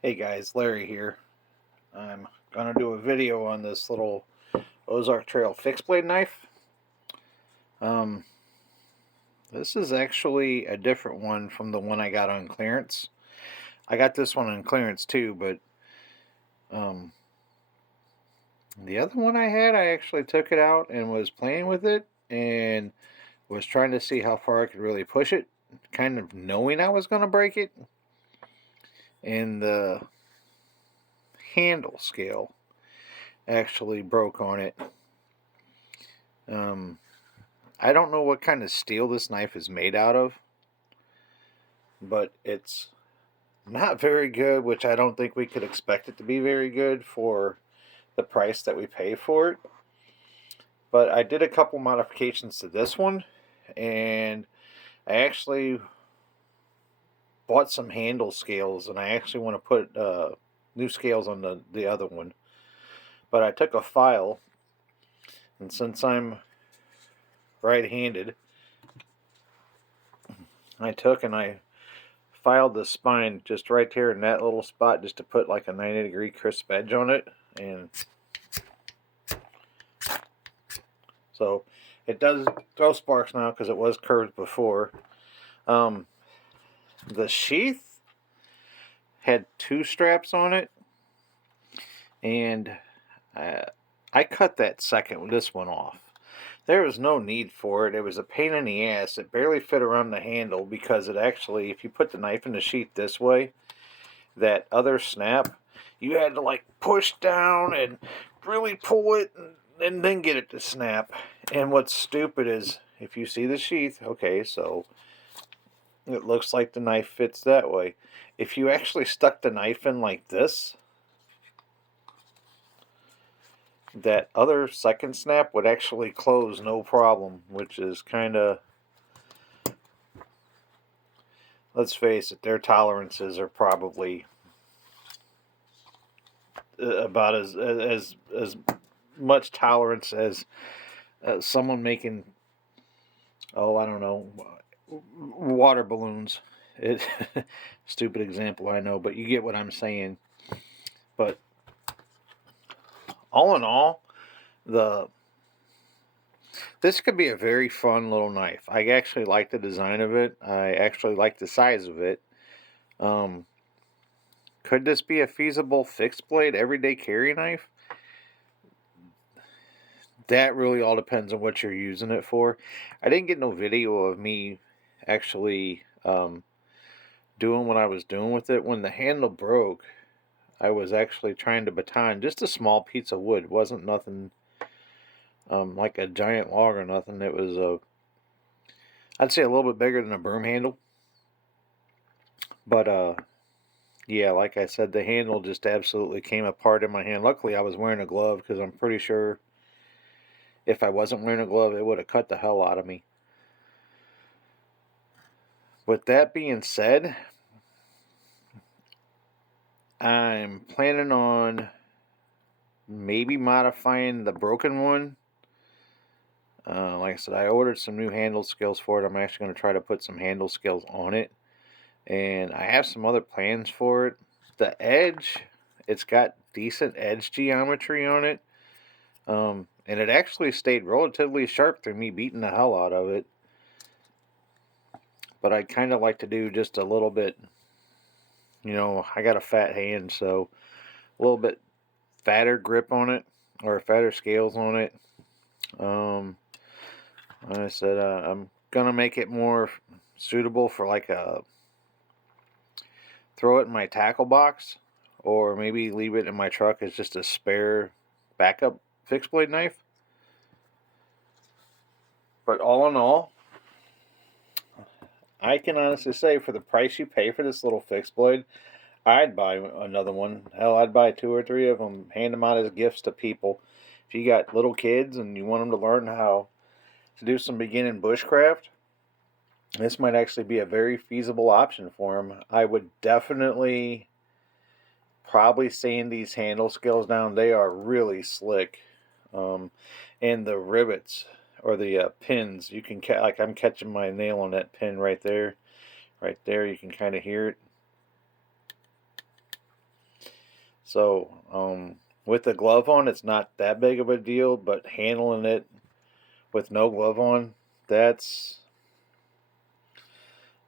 Hey guys, Larry here. I'm gonna do a video on this little Ozark Trail fixed blade knife. Um, this is actually a different one from the one I got on clearance. I got this one on clearance too, but um, the other one I had, I actually took it out and was playing with it and was trying to see how far I could really push it, kind of knowing I was gonna break it. And the handle scale actually broke on it. Um, I don't know what kind of steel this knife is made out of, but it's not very good, which I don't think we could expect it to be very good for the price that we pay for it. But I did a couple modifications to this one, and I actually bought some handle scales, and I actually want to put new scales on the other one. But I took a file, and since I'm right-handed, I filed the spine just right here in that little spot just to put like a 90-degree crisp edge on it. And so it does throw sparks now because it was curved before. The sheath had two straps on it, and I cut this one off. There was no need for it. It was a pain in the ass. It barely fit around the handle because it actually, if you put the knife in the sheath this way, that other snap, you had to like push down and really pull it and then get it to snap. And what's stupid is if you see the sheath, okay, so it looks like the knife fits that way. If you actually stuck the knife in like this, that other second snap would actually close no problem, which is kind of, let's face it, their tolerances are probably about as much tolerance as someone making, oh, I don't know, water balloons. It stupid example, I know, but you get what I'm saying. But all in all, the this could be a very fun little knife. I actually like the design of it. I actually like the size of it. Um, could this be a feasible fixed blade everyday carry knife? That really all depends on what you're using it for. I didn't get no video of me actually doing what I was doing with it. When the handle broke, I was actually trying to baton just a small piece of wood. It wasn't nothing like a giant log or nothing. It was I'd say a little bit bigger than a broom handle. But yeah, like I said, the handle just absolutely came apart in my hand. Luckily, I was wearing a glove because I'm pretty sure if I wasn't wearing a glove, it would have cut the hell out of me. With that being said, I'm planning on maybe modifying the broken one. Like I said, I ordered some new handle scales for it. I'm actually going to try to put some handle scales on it. And I have some other plans for it. The edge, it's got decent edge geometry on it. And it actually stayed relatively sharp through me beating the hell out of it. But I'd kind of like to do just a little bit, I got a fat hand, so a little bit fatter grip on it, or fatter scales on it. Like I said, I'm gonna make it more suitable for like a throw it in my tackle box, or maybe leave it in my truck as just a spare backup fixed blade knife. But all in all, I can honestly say for the price you pay for this little fixed blade, I'd buy another one. Hell, I'd buy two or three of them, hand them out as gifts to people. If you got little kids and you want them to learn how to do some beginning bushcraft, this might actually be a very feasible option for them. I would definitely probably sand these handle scales down. They are really slick. And the rivets or the pins, you can like I'm catching my nail on that pin right there. Right there, you can kind of hear it. So with the glove on, it's not that big of a deal, but handling it with no glove on, that's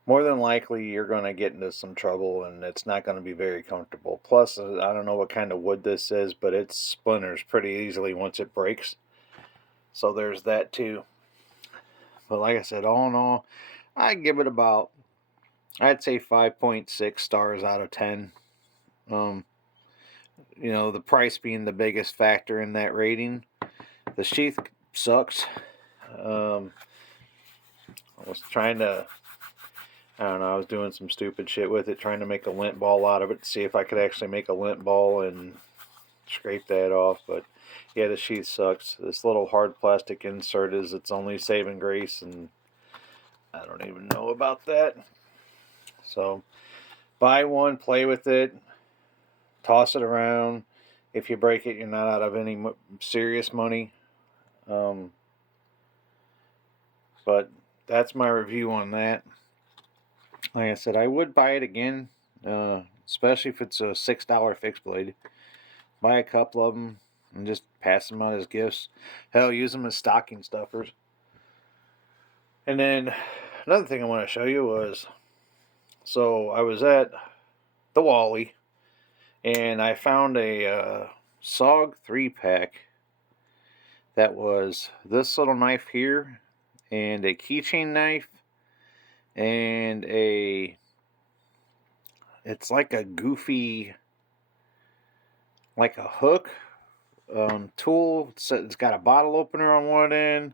more than likely you're going to get into some trouble, and it's not going to be very comfortable. Plus, I don't know what kind of wood this is, but it splinters pretty easily once it breaks. So there's that too. But like I said, all in all, I give it about, I'd say 5.6 stars out of 10. The price being the biggest factor in that rating. The sheath sucks. I was trying to, I don't know, I was doing some stupid shit with it, trying to make a lint ball out of it to see if I could actually make a lint ball and scrape that off. But yeah, the sheath sucks. This little hard plastic insert is its only saving grace, and I don't even know about that. So buy one, play with it, toss it around. If you break it, you're not out of any serious money. But that's my review on that. Like I said, I would buy it again, especially if it's a $6 fixed blade. Buy a couple of them and just pass them out as gifts. Hell, use them as stocking stuffers. And then another thing I want to show you was, so I was at the Wally, and I found a SOG 3-pack that was this little knife here, and a keychain knife, and it's like a goofy, like a hook tool. It's got a bottle opener on one end,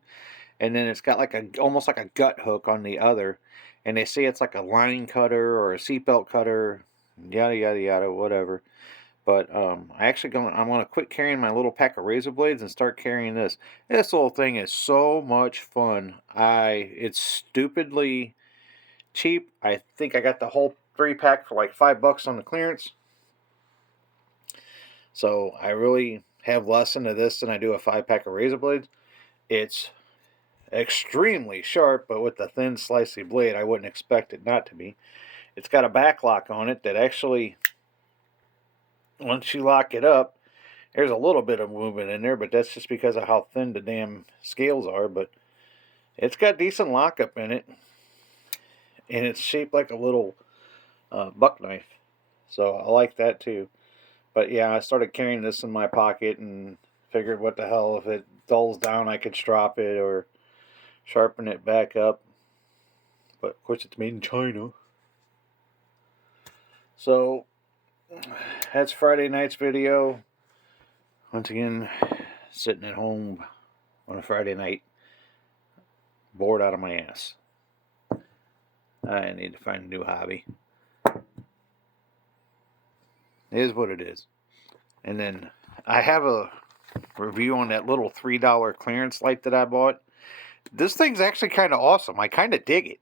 and then it's got like almost like a gut hook on the other. And they say it's like a line cutter or a seatbelt cutter, yada yada yada, whatever. But I'm going to quit carrying my little pack of razor blades and start carrying this. This little thing is so much fun. It's stupidly cheap. I think I got the whole 3-pack for like $5 on the clearance. So I really have less into this than I do a 5-pack of razor blades. It's extremely sharp, but with the thin slicey blade, I wouldn't expect it not to be. It's got a back lock on it that actually, once you lock it up, there's a little bit of movement in there, but that's just because of how thin the damn scales are. But it's got decent lockup in it, and it's shaped like a little buck knife. So I like that too. But yeah, I started carrying this in my pocket and figured, what the hell, if it dulls down, I could strop it or sharpen it back up. But of course, it's made in China. So that's Friday night's video. Once again, sitting at home on a Friday night, bored out of my ass. I need to find a new hobby. It is what it is. And then I have a review on that little $3 clearance light that I bought. This thing's actually kind of awesome. I kind of dig it.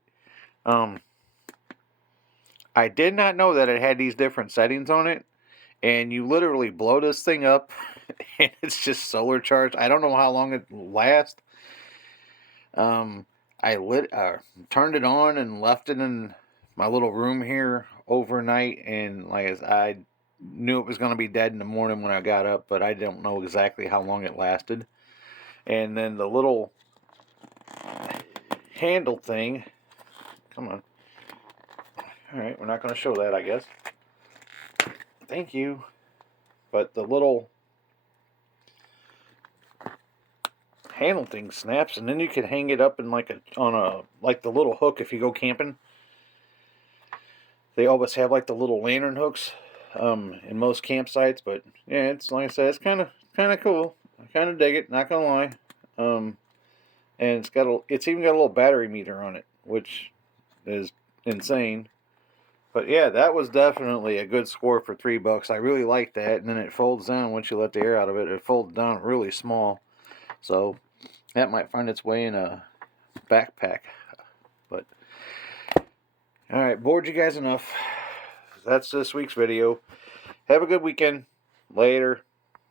I did not know that it had these different settings on it. And you literally blow this thing up and it's just solar charged. I don't know how long it will last. I turned it on and left it in my little room here overnight, and like I knew it was going to be dead in the morning when I got up, but I don't know exactly how long it lasted. And then the little handle thing, come on. Alright, we're not going to show that, I guess. Thank you. But the little handle thing snaps, and then you can hang it up in like the little hook if you go camping. They always have like the little lantern hooks in most campsites, but yeah, it's like I said, it's kind of cool. I kind of dig it, not gonna lie. And it's even got a little battery meter on it, which is insane. But yeah, that was definitely a good score for $3. I really like that. And then it folds down once you let the air out of it. It folds down really small. So that might find its way in a backpack. But alright, bored you guys enough. That's this week's video. Have a good weekend. Later.